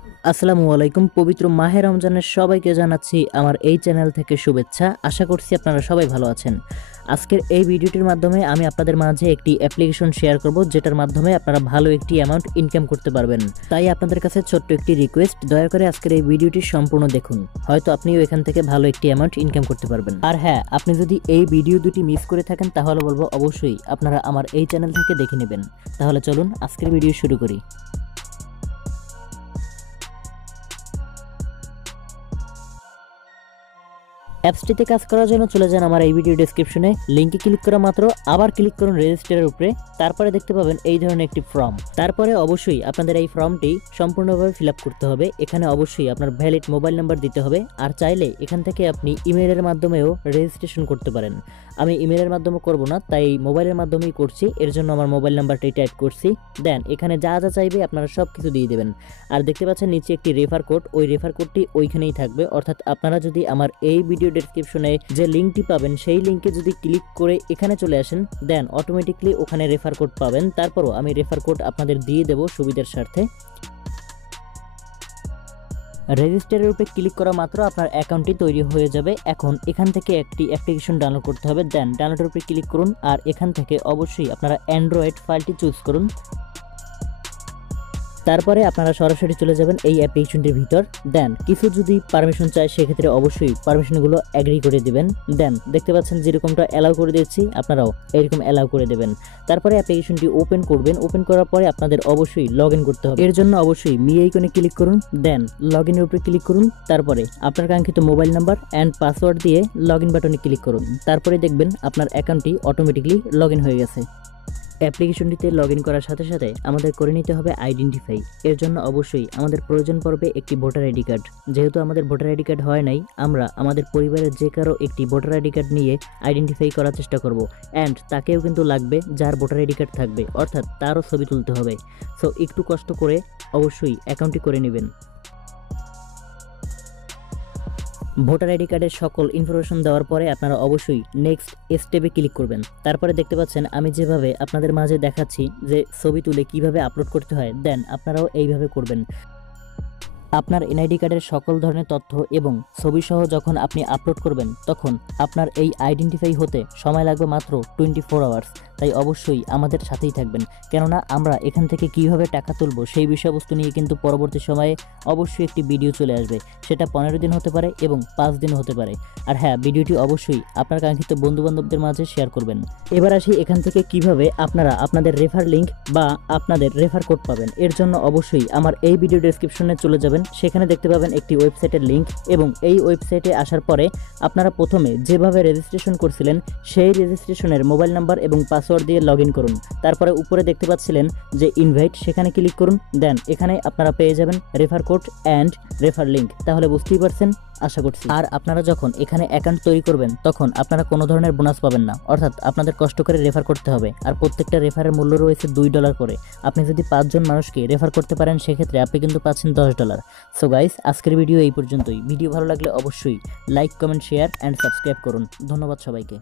আসসালামু আলাইকুম। পবিত্র মাহে রমজানের সবাইকে জানাচ্ছি আমার এই চ্যানেল থেকে শুভেচ্ছা। আশা করছি আপনারা সবাই ভালো আছেন। আজকের এই ভিডিওটির মাধ্যমে আমি আপনাদের মাঝে একটি অ্যাপ্লিকেশন শেয়ার করব, যেটার মাধ্যমে আপনারা ভালো একটি অ্যামাউন্ট ইনকাম করতে পারবেন। তাই আপনাদের কাছে ছোট্ট একটি রিকোয়েস্ট, দয়া করে আজকের এই ভিডিওটি সম্পূর্ণ দেখুন। হয়তো আপনিও এখান থেকে ভালো একটি অ্যামাউন্ট ইনকাম করতে পারবেন। আর হ্যাঁ, আপনি যদি এই ভিডিও দুটি মিস করে থাকেন তাহলে বলবো অবশ্যই আপনারা আমার এই চ্যানেল থেকে দেখে নেবেন। তাহলে চলুন আজকের ভিডিও শুরু করি। অ্যাপসটিতে কাজ করার জন্য চলে যান আমার এই ভিডিও ডেসক্রিপশনে, লিঙ্কে ক্লিক করা মাত্র আবার ক্লিক করুন রেজিস্টারের উপরে। তারপরে দেখতে পাবেন এই ধরনের একটি ফর্ম। তারপরে অবশ্যই আপনাদের এই ফর্মটি সম্পূর্ণভাবে ফিল আপ করতে হবে। এখানে অবশ্যই আপনার ভ্যালিড মোবাইল নাম্বার দিতে হবে, আর চাইলে এখান থেকে আপনি ইমেইলের মাধ্যমেও রেজিস্ট্রেশন করতে পারেন। আমি ইমেইলের মাধ্যমে করব না, তাই মোবাইলের মাধ্যমেই করছি। এর জন্য আমার মোবাইল নাম্বারটাই টাইপ করছি। দেন এখানে যা যা চাইবে আপনারা সব কিছু দিয়ে দেবেন। আর দেখতে পাচ্ছেন নিচে একটি রেফার কোড, ওই রেফার কোডটি ওইখানেই থাকবে। অর্থাৎ আপনারা যদি আমার এই ভিডিও ডেসক্রিপশনে যে লিঙ্কটি পাবেন সেই লিঙ্কে যদি ক্লিক করে এখানে চলে আসেন, দেন অটোমেটিকলি ওখানে রেফার কোড পাবেন। তারপরও আমি রেফার কোড আপনাদের দিয়ে দেব সুবিধার স্বার্থে। রেজিস্টারের উপরে ক্লিক করা মাত্র আপনার অ্যাকাউন্টটি তৈরি হয়ে যাবে। এখন এখান থেকে একটি অ্যাপ্লিকেশন ডাউনলোড করতে হবে। দেন ডাউনলোডের উপরে ক্লিক করুন, আর এখান থেকে অবশ্যই আপনারা অ্যান্ড্রয়েড ফাইলটি চুজ করুন। তারপরে আপনারা সরাসরি চলে যাবেন এই অ্যাপ্লিকেশনটির ভিতর। দেন কিছু যদি পারমিশন চায় সেক্ষেত্রে অবশ্যই পারমিশনগুলো অ্যাগ্রি করে দিবেন। দেন দেখতে পাচ্ছেন যেরকমটা অ্যালাউ করে দিচ্ছি, আপনারাও এরকম অ্যালাউ করে দেবেন। তারপরে অ্যাপ্লিকেশনটি ওপেন করবেন। ওপেন করার পরে আপনাদের অবশ্যই লগ ইন করতে হবে। এর জন্য অবশ্যই মি আইকনে ক্লিক করুন, দেন লগ ইনের উপরে ক্লিক করুন। তারপরে আপনার কাঙ্ক্ষিত মোবাইল নাম্বার অ্যান্ড পাসওয়ার্ড দিয়ে লগ ইন বাটনে ক্লিক করুন। তারপরে দেখবেন আপনার অ্যাকাউন্টটি অটোমেটিকলি লগ ইন হয়ে গেছে। অ্যাপ্লিকেশনটিতে লগ ইন করার সাথে সাথে আমাদের করে নিতে হবে আইডেন্টিফাই। এর জন্য অবশ্যই আমাদের প্রয়োজন পড়বে একটি ভোটার আইডি কার্ড। যেহেতু আমাদের ভোটার আইডি কার্ড হয় নাই, আমরা আমাদের পরিবারের যে কারো একটি ভোটার আইডি কার্ড নিয়ে আইডেন্টিফাই করার চেষ্টা করব। অ্যান্ড তাকেও কিন্তু লাগবে যার ভোটার আইডি কার্ড থাকবে, অর্থাৎ তারও ছবি তুলতে হবে। সো একটু কষ্ট করে অবশ্যই অ্যাকাউন্টটি করে নেবেন। ভোটার আইডি কার্ডের সকল ইনফরমেশন দেওয়ার পরে আপনারা অবশ্যই নেক্সট স্টেপে ক্লিক করবেন। তারপরে দেখতে পাচ্ছেন আমি যেভাবে আপনাদের মাঝে দেখাচ্ছি যে ছবি তুলে কিভাবে আপলোড করতে হয়, দেন আপনারাও এইভাবে করবেন। আপনার এনআইডি কার্ডের সকল ধরনের তথ্য এবং ছবি সহ যখন আপনি আপলোড করবেন, তখন আপনার এই আইডেন্টিফাই হতে সময় লাগবে মাত্র 24 আওয়ার্স। তাই অবশ্যই আমাদের সাথেই থাকবেন, কেননা আমরা এখান থেকে কিভাবে টাকা তুলবো সেই বিষয়বস্তু নিয়ে কিন্তু পরবর্তী সময়ে অবশ্যই একটি ভিডিও চলে আসবে। সেটা 15 দিন হতে পারে এবং 5 দিন হতে পারে। আর হ্যাঁ, ভিডিওটি অবশ্যই আপনার কাঙ্ক্ষিত বন্ধুবান্ধবদের মাঝে শেয়ার করবেন। এবার আসি এখান থেকে কিভাবে আপনারা আপনাদের রেফার লিঙ্ক বা আপনাদের রেফার কোড পাবেন। এর জন্য অবশ্যই আমার এই ভিডিও ডেসক্রিপশনে চলে যাবেন। সেখানে দেখতে পাবেন একটি ওয়েবসাইটের লিঙ্ক, এবং এই ওয়েবসাইটে আসার পরে আপনারা প্রথমে যেভাবে রেজিস্ট্রেশন করছিলেন সেই রেজিস্ট্রেশনের মোবাইল নাম্বার এবং পাসওয়ার্ড দিয়ে লগ ইন করুন। তারপরে উপরে দেখতে পাচ্ছিলেন যে ইনভাইট, সেখানে ক্লিক করুন। দেন এখানে আপনারা পেয়ে যাবেন refer code and refer link. তাহলে বুঝতেই পারছেন আশা করছি। আর আপনারা যখন এখানে অ্যাকাউন্ট তৈরি করবেন তখন আপনারা কোনো ধরনের বোনাস পাবেন না, অর্থাৎ আপনাদের কষ্ট করে রেফার করতে হবে। আর প্রত্যেকটা রেফারের মূল্য রয়েছে $2 করে। আপনি যদি 5 জন মানুষকে রেফার করতে পারেন সেক্ষেত্রে আপনি কিন্তু পাচ্ছেন $10। সো গাইস, আজকের ভিডিও এই পর্যন্তই। ভিডিও ভালো লাগলে অবশ্যই like, comment, share and subscribe করুন। ধন্যবাদ সবাইকে।